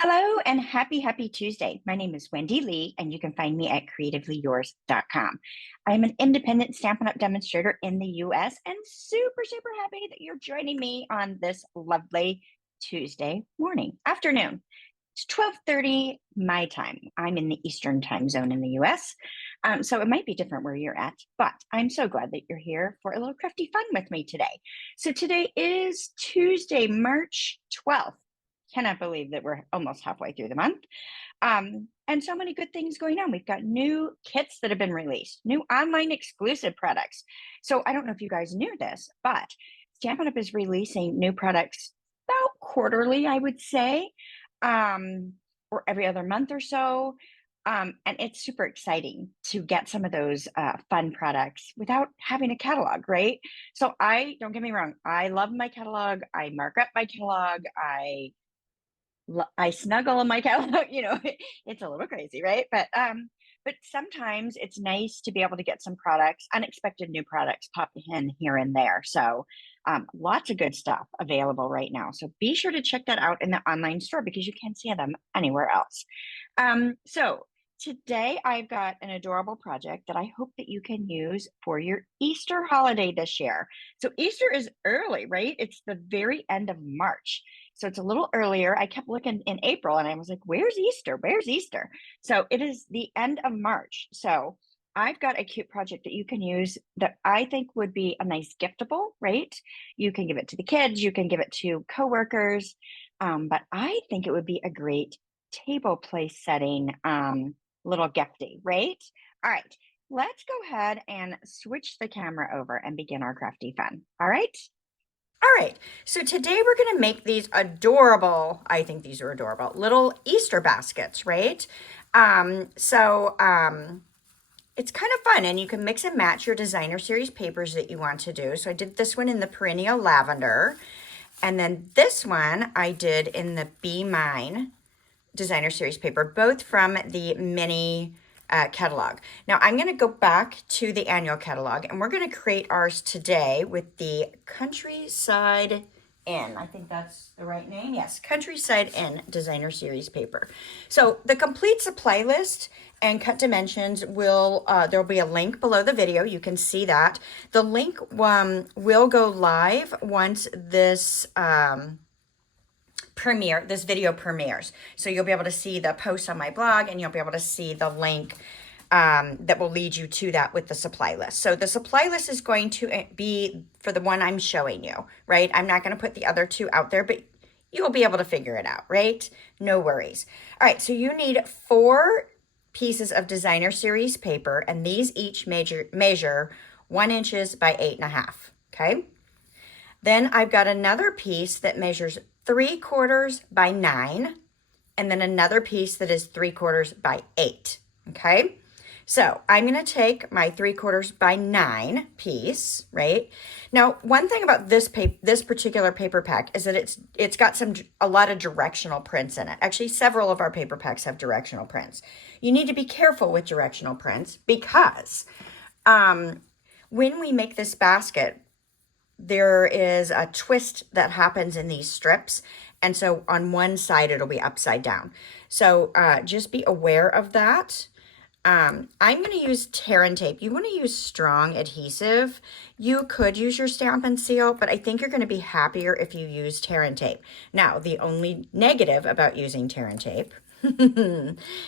Hello and happy Tuesday. My name is Wendy Lee, and you can find me at CreativeLeeYours.com. I'm an independent Stampin' Up! Demonstrator in the US and super happy that you're joining me on this lovely Tuesday afternoon. It's 12:30 my time. I'm in the Eastern time zone in the US, so it might be different where you're at, but I'm so glad that you're here for a little crafty fun with me today. So today is Tuesday, March 12th. Cannot believe that we're almost halfway through the month. And so many good things going on. We've got new kits that have been released, new online exclusive products. So I don't know if you guys knew this, but Stampin' Up! Is releasing new products about quarterly, I would say, or every other month or so. And it's super exciting to get some of those fun products without having a catalog, right? So don't get me wrong, I love my catalog. I mark up my catalog. I snuggle in my catalog, it's a little crazy, right? But sometimes it's nice to be able to get some products, unexpected new products pop in here and there. So lots of good stuff available right now. So be sure to check that out in the online store because you can't see them anywhere else. So today I've got an adorable project that I hope that you can use for your Easter holiday this year. So Easter is early, right? It's the very end of March. So it's a little earlier. I kept looking in April and I was like, where's Easter? Where's Easter? So it is the end of March. So I've got a cute project that you can use that I think would be a nice giftable, right? You can give it to the kids, you can give it to coworkers, but I think it would be a great table place setting little gifty, right? All right, let's go ahead and switch the camera over and begin our crafty fun. All right. All right, so today we're going to make these adorable, I think these are adorable, little Easter baskets, right? It's kind of fun, and you can mix and match your designer series papers that you want to do. So I did this one in the perennial lavender, and then this one I did in the Be Mine designer series paper, both from the mini catalog. Now I'm going to go back to the annual catalog and we're going to create ours today with the Countryside Inn. I think that's the right name. Yes, Countryside Inn designer series paper. So the complete supply list and cut dimensions there'll be a link below the video. You can see that. The link will go live once this this video premieres. So you'll be able to see the post on my blog and you'll be able to see the link that will lead you to that with the supply list. So the supply list is going to be for the one I'm showing you, right? I'm not going to put the other two out there, but you'll be able to figure it out, right? No worries. All right, so you need 4 pieces of designer series paper, and these each measure 1 inches by 8.5, okay? Then I've got another piece that measures 3/4 by 9, and then another piece that is 3/4 by 8, okay? So I'm going to take my 3/4 by 9 piece, right? Now, one thing about this particular paper pack is that it's got a lot of directional prints in it. Actually, several of our paper packs have directional prints. You need to be careful with directional prints because when we make this basket, there is a twist that happens in these strips. And so on one side, it'll be upside down. So just be aware of that. I'm going to use tear and tape. You want to use strong adhesive. You could use your Stampin' Seal, but I think you're going to be happier if you use tear and tape. Now, the only negative about using tear and tape,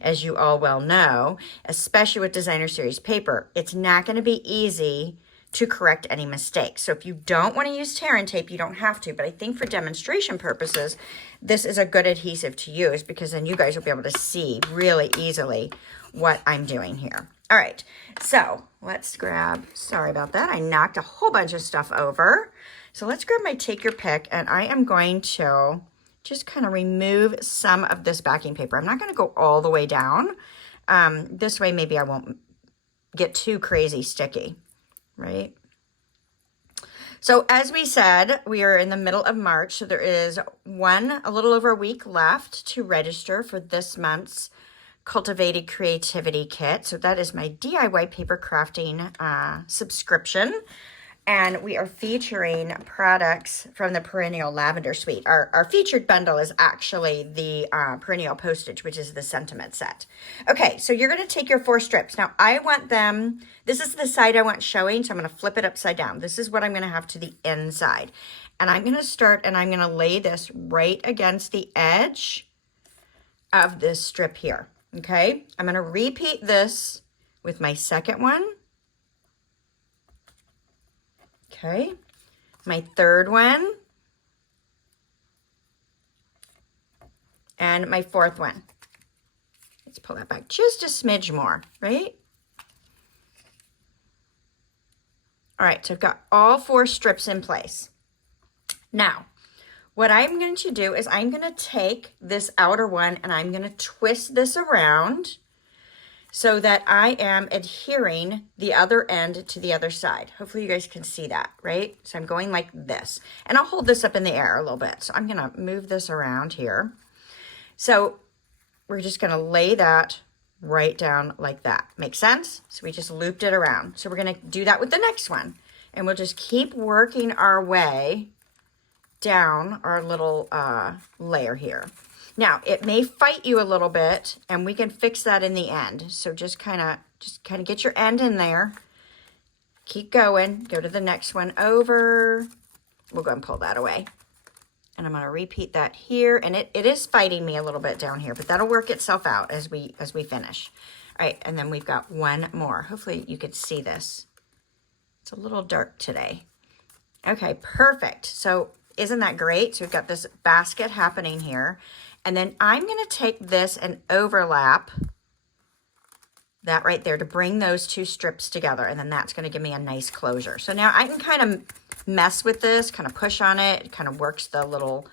as you all well know, especially with designer series paper, it's not going to be easy to correct any mistakes. So if you don't want to use tear and tape, you don't have to, but I think for demonstration purposes, this is a good adhesive to use because then you guys will be able to see really easily what I'm doing here. All right, so let's grab, sorry about that, I knocked a whole bunch of stuff over. So let's grab my take your pick, and I am going to just kind of remove some of this backing paper. I'm not going to go all the way down. This way maybe I won't get too crazy sticky. Right? So as we said, we are in the middle of March, so there is a little over a week left to register for this month's Cultivated Creativity Kit. So that is my DIY paper crafting subscription. And we are featuring products from the Perennial Lavender Suite. Our featured bundle is actually the Perennial Postage, which is the sentiment set. Okay, so you're going to take your 4 strips. Now, I want them, this is the side I want showing, so I'm going to flip it upside down. This is what I'm going to have to the inside. And I'm going to start and I'm going to lay this right against the edge of this strip here. Okay, I'm going to repeat this with my second one. Okay, my third one, and my fourth one. Let's pull that back just a smidge more, right? All right, so I've got all 4 strips in place. Now, what I'm going to do is I'm going to take this outer one and I'm going to twist this around so that I am adhering the other end to the other side. Hopefully you guys can see that, right? So I'm going like this. And I'll hold this up in the air a little bit. So I'm gonna move this around here. So we're just gonna lay that right down like that. Make sense? So we just looped it around. So we're gonna do that with the next one. And we'll just keep working our way down our little layer here. Now, it may fight you a little bit, and we can fix that in the end. So just kind of get your end in there. Keep going. Go to the next one over. We'll go and pull that away. And I'm going to repeat that here. And it is fighting me a little bit down here, but that'll work itself out as we finish. All right, and then we've got one more. Hopefully you could see this. It's a little dark today. Okay, perfect. So isn't that great? So we've got this basket happening here. And then I'm going to take this and overlap that right there to bring those 2 strips together. And then that's going to give me a nice closure. So now I can kind of mess with this, kind of push on it. It kind of works the little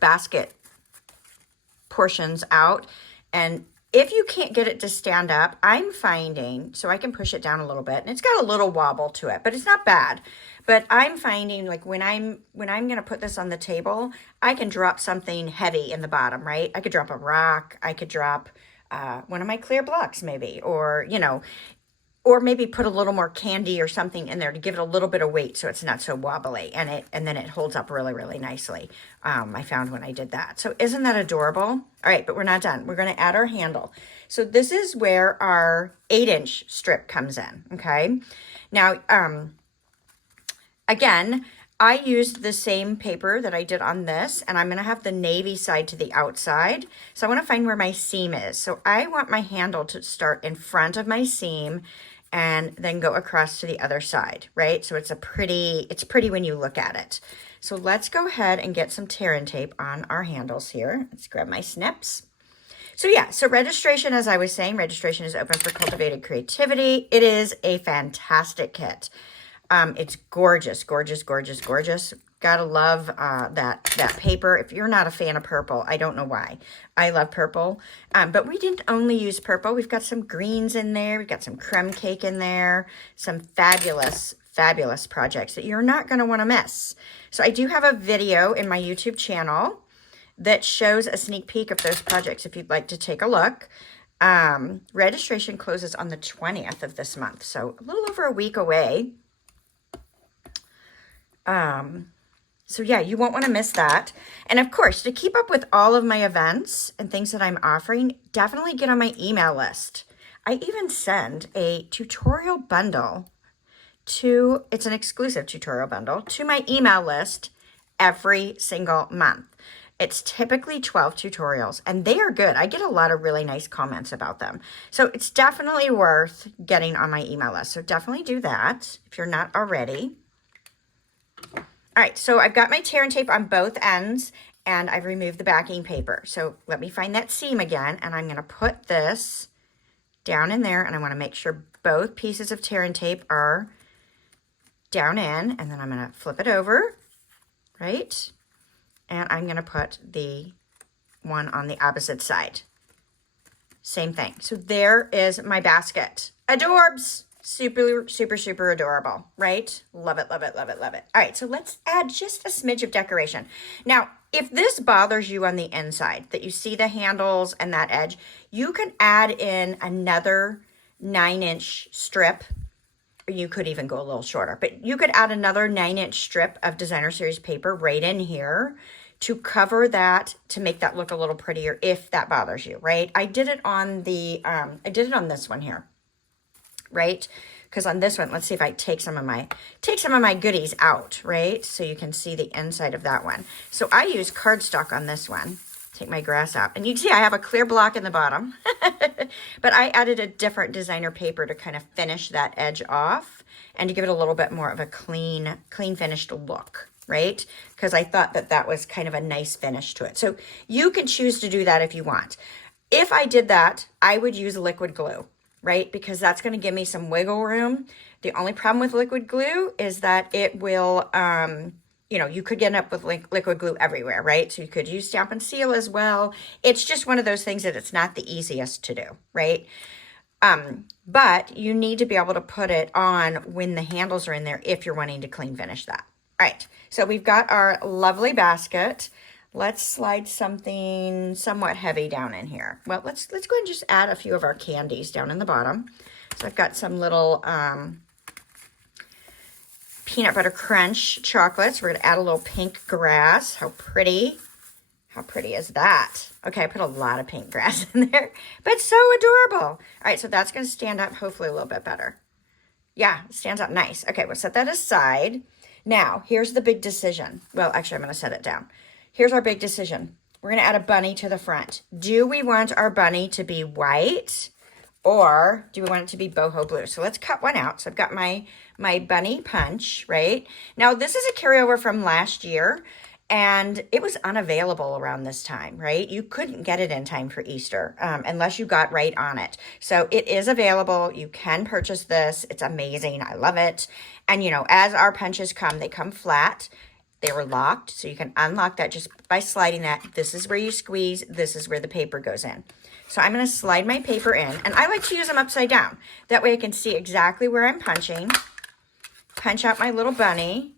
basket portions out. And if you can't get it to stand up, I'm finding, so I can push it down a little bit. And it's got a little wobble to it, but it's not bad. But I'm finding like when I'm going to put this on the table, I can drop something heavy in the bottom, right? I could drop a rock. I could drop one of my clear blocks maybe, or, you know, or maybe put a little more candy or something in there to give it a little bit of weight so it's not so wobbly, and then it holds up really, really nicely. I found when I did that. So isn't that adorable? All right, but we're not done. We're going to add our handle. So this is where our 8-inch strip comes in, okay? Now, again, I used the same paper that I did on this, and I'm going to have the navy side to the outside. So I want to find where my seam is. So I want my handle to start in front of my seam and then go across to the other side, right? So it's pretty when you look at it. So let's go ahead and get some tear and tape on our handles here. Let's grab my snips. So yeah, so registration, as I was saying, registration is open for Cultivated Creativity. It is a fantastic kit. It's gorgeous, gorgeous, gorgeous, gorgeous. Gotta love that paper. If you're not a fan of purple, I don't know why. I love purple. But we didn't only use purple. We've got some greens in there. We've got some crumb cake in there. Some fabulous, fabulous projects that you're not going to want to miss. So I do have a video in my YouTube channel that shows a sneak peek of those projects if you'd like to take a look. Registration closes on the 20th of this month, so a little over a week away. So yeah, you won't want to miss that. And of course, to keep up with all of my events and things that I'm offering, definitely get on my email list. I even send a tutorial bundle it's an exclusive tutorial bundle to my email list every single month. It's typically 12 tutorials, and they are good. I get a lot of really nice comments about them. So it's definitely worth getting on my email list. So definitely do that if you're not already. All right, so I've got my tear and tape on both ends, and I've removed the backing paper. So let me find that seam again, and I'm going to put this down in there, and I want to make sure both pieces of tear and tape are down in, and then I'm going to flip it over, right? And I'm going to put the one on the opposite side. Same thing. So there is my basket. Adorbs! Super, super, super adorable, right? Love it, love it, love it, love it. All right, so let's add just a smidge of decoration. Now, if this bothers you on the inside, that you see the handles and that edge, you can add in another 9-inch strip, you could even go a little shorter, but you could add another 9-inch strip of designer series paper right in here to cover that, to make that look a little prettier if that bothers you, right? I did it on the, I did it on this one here, right? Because on this one, let's see if I take some of my goodies out, right? So you can see the inside of that one. So I use cardstock on this one. Take my grass out. And you can see I have a clear block in the bottom. But I added a different designer paper to kind of finish that edge off and to give it a little bit more of a clean finished look, right? Because I thought that that was kind of a nice finish to it. So you can choose to do that if you want. If I did that, I would use liquid glue, right? Because that's going to give me some wiggle room. The only problem with liquid glue is that it will, you know, you could end up with liquid glue everywhere, right? So you could use Stamp and Seal as well. It's just one of those things that it's not the easiest to do, right? But you need to be able to put it on when the handles are in there if you're wanting to clean finish that. All right, so we've got our lovely basket. Let's slide something somewhat heavy down in here. Well, let's go ahead and just add a few of our candies down in the bottom. So I've got some little peanut butter crunch chocolates. We're gonna add a little pink grass. How pretty. How pretty is that? Okay, I put a lot of pink grass in there, but so adorable. All right, so that's gonna stand up hopefully a little bit better. Yeah, it stands up nice. Okay, we'll set that aside. Now, here's the big decision. Well, actually, I'm gonna set it down. Here's our big decision. We're gonna add a bunny to the front. Do we want our bunny to be white or do we want it to be boho blue? So let's cut one out. So I've got my bunny punch, right? Now, this is a carryover from last year, and it was unavailable around this time, right? You couldn't get it in time for Easter unless you got right on it. So it is available. You can purchase this. It's amazing. I love it. And, you know, as our punches come, they come flat. They were locked, so you can unlock that just by sliding that. This is where you squeeze. This is where the paper goes in. So I'm going to slide my paper in, and I like to use them upside down. That way I can see exactly where I'm punching. Punch out my little bunny,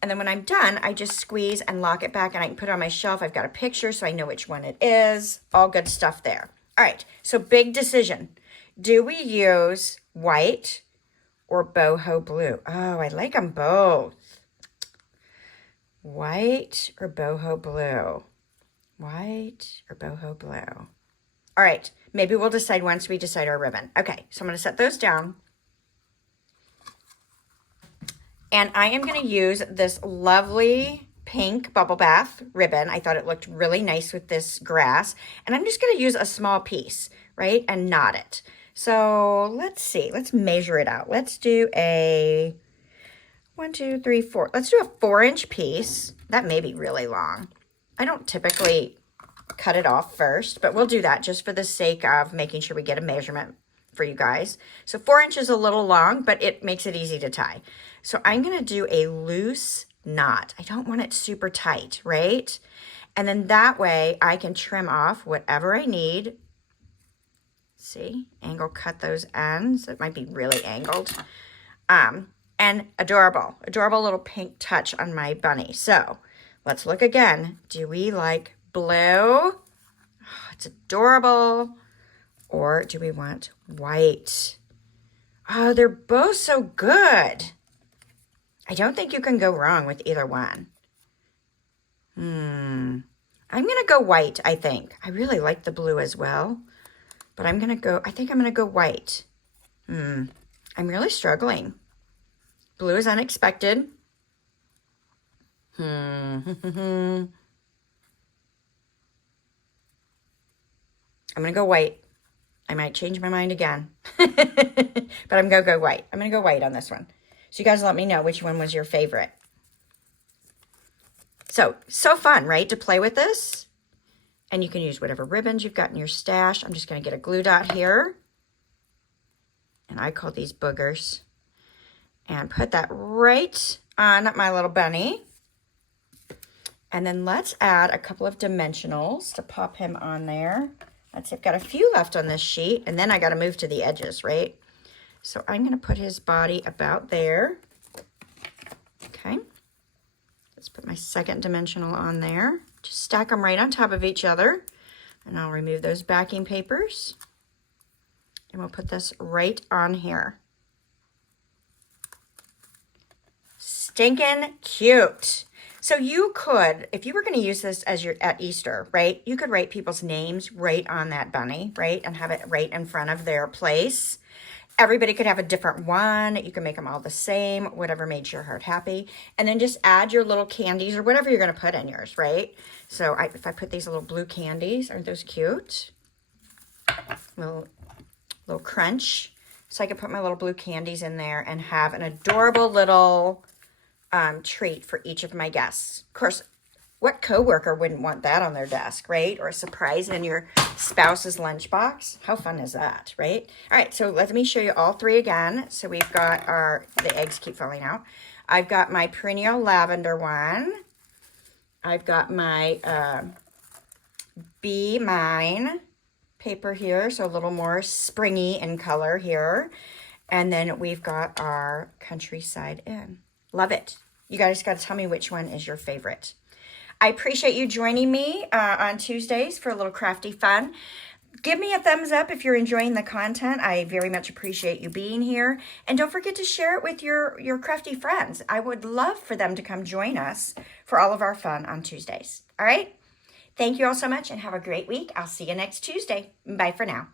and then when I'm done, I just squeeze and lock it back, and I can put it on my shelf. I've got a picture so I know which one it is. All good stuff there. All right, so big decision. Do we use white or boho blue? Oh, I like them both. White or boho blue? White or boho blue? All right, maybe we'll decide once we decide our ribbon. Okay, so I'm going to set those down. And I am going to use this lovely pink bubble bath ribbon. I thought it looked really nice with this grass. And I'm just going to use a small piece, right, and knot it. So let's see. Let's measure it out. Let's do a 1, 2, 3, 4. Let's do a 4-inch piece. That may be really long. I don't typically cut it off first, but we'll do that just for the sake of making sure we get a measurement for you guys. So 4 inches is a little long, but it makes it easy to tie. So I'm going to do a loose knot. I don't want it super tight, right? And then that way I can trim off whatever I need. See, angle cut those ends. It might be really angled. And adorable little pink touch on my bunny. So let's look again. Do we like blue? Oh, it's adorable. Or do we want white? Oh, they're both so good. I don't think you can go wrong with either one. I'm going to go white, I think. I really like the blue as well. But I think I'm going to go white. I'm really struggling. Blue is unexpected. I'm going to go white. I might change my mind again. But I'm going to go white. I'm going to go white on this one. So you guys let me know which one was your favorite. So fun, right, to play with this. And you can use whatever ribbons you've got in your stash. I'm just going to get a glue dot here. And I call these boogers. And put that right on my little bunny. And then let's add a couple of dimensionals to pop him on there. I've got a few left on this sheet, and then I got to move to the edges, right? So I'm going to put his body about there. Okay. Let's put my second dimensional on there. Just stack them right on top of each other. And I'll remove those backing papers. And we'll put this right on here. stinking cute. So you could, if you were going to use this as your at Easter, right? You could write people's names right on that bunny, right? And have it right in front of their place. Everybody could have a different one. You can make them all the same, whatever made your heart happy. And then just add your little candies or whatever you're going to put in yours, right? So if I put these little blue candies, aren't those cute? Little crunch. So I could put my little blue candies in there and have an adorable little treat for each of my guests. Of course, what coworker wouldn't want that on their desk, right? Or a surprise in your spouse's lunchbox. How fun is that, right? All right, so let me show you all three again. So we've got the eggs keep falling out. I've got my perennial lavender one. I've got my Be Mine paper here, so a little more springy in color here. And then we've got our Countryside Inn. Love it. You guys got to tell me which one is your favorite. I appreciate you joining me on Tuesdays for a little crafty fun. Give me a thumbs up if you're enjoying the content. I very much appreciate you being here. And don't forget to share it with your crafty friends. I would love for them to come join us for all of our fun on Tuesdays. All right? Thank you all so much and have a great week. I'll see you next Tuesday. Bye for now.